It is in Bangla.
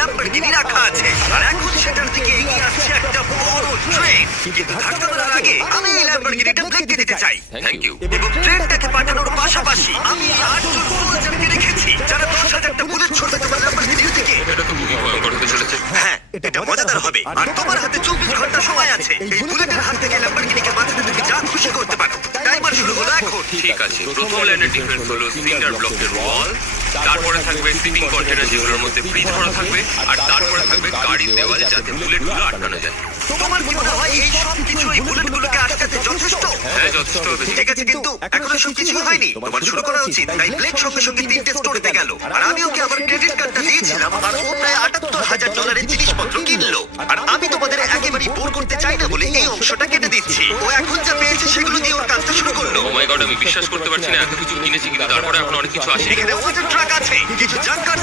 ল্যাম্বরগিনি রাখা আছে, আর এখন সেটার দিকে এগিয়ে আসছে একটা বড় ট্রেন। কিন্তু ধাক্কা মারার আগে আমি এই ল্যাম্বরগিনিটা ব্লেককে দিতে চাই। Thank you. এবং ট্রেনটাকে পাঠানোর পাশাপাশি আমি এই 8 জন সোলজারকে রেখেছি যারা 10,000টা বুলেট ছড়বে তোমার ল্যাম্বরগিনির দিকে। এটা তো খুবই ভয়ঙ্কর হতে চলেছে। হ্যাঁ, এটা মজাদার হবে। আর তোমার হাতে 24 ঘন্টা সময় আছে এই বুলেটের হাত থেকে ল্যাম্বরগিনিকে বাঁচাতে তুমি যা খুশি করতে পারো। টাইমার শুরু হলো এখন। ঠিক আছে, প্রথম লাইনের ডিফেন্স হলো সিন্ডার ব্লকের ওয়াল, তারপরে থাকবে শিপিং কন্টেনার যেগুলোর মধ্যে ফ্রিজ ভরা থাকবে, আর তারপরে থাকবে গাড়ির দেওয়াল যাতে বুলেটগুলো আটকানো যায়। তোমার কি মনে হয় এই সব কিছু এই বুলেটগুলোকে আটকাতে যথেষ্ট? হ্যাঁ, যথেষ্ট হবে। ঠিক আছে, কিন্তু এখনো সবকিছু হয়নি। তোমার শুরু করা উচিত। তাই ব্লেক সঙ্গে সঙ্গে 3টে স্টোরেতে গেল, আর আমি ওকে আমার ক্রেডিট কার্ডটা দিয়েছিলাম, আর ও প্রায় $78,000 জিনিসপত্র কিনলো। আর আমি তোমাদের একেবারেই বোর করতে চাই না বলে এই অংশটা কেটে দিচ্ছি। ও এখন যা পেয়েছে সেগুলো দিয়ে ওর কাজটা শুরু করলো। ও মাই গড, আমি বিশ্বাস করতে পারছি না এত কিছু কিনেছি, কিন্তু তারপরে এখন অনেক কিছু আসে। এখানে ওয়াটার ট্রাক আছে, কিছু জাঙ্কার